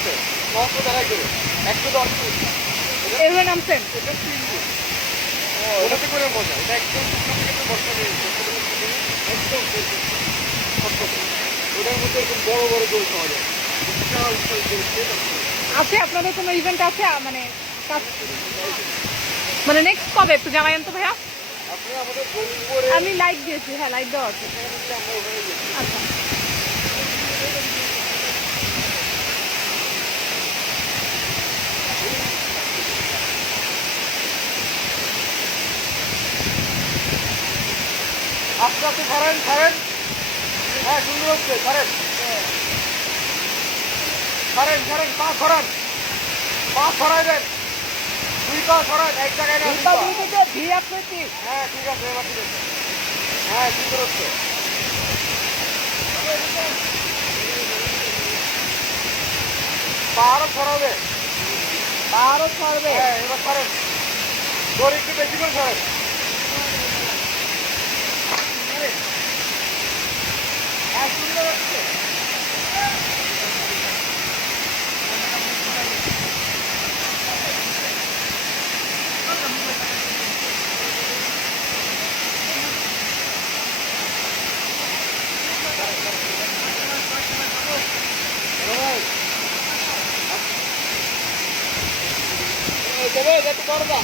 আছে 900 টাকা করে 110 করে এগুলো নামছেন এটা 3 দিন ওটাতে করে মজা এটা একদম শুকনো বর্ষা নেই একদম ওটার মধ্যে একদম বড় বড় গোল পাওয়া যায় বিশাল বিশাল গোল আছে আপনাদের কোনো ইভেন্ট আছে মানে মানে নেক্সট কবে একটু জানাবেন তো ভাইয়া আপনি আমাদের গরিবপুরে আমি লাইক দিয়েছি হ্যাঁ লাইক দেওয়া আছে আমরা ওখানে গেছি আচ্ছা আস্তে আস্তে ছাড়েন ছাড়েন হ্যাঁ সুন্দর হচ্ছে ছাড়েন ছাড়েন ছাড়েন পা ছড়ান পা ছড়াই দেন 2 পা ছড়ান এক জায়গায় না 2 পা হ্যাঁ ঠিক আছে এবার ঠিক আছে হ্যাঁ সুন্দর হচ্ছে পা আরো ছড়াবে হ্যাঁ এবার ছাড়েন দড়ি একটু বেশি করে ছাড়েন হ্যাঁ সুন্দর হচ্ছে তবে একটু বড় দা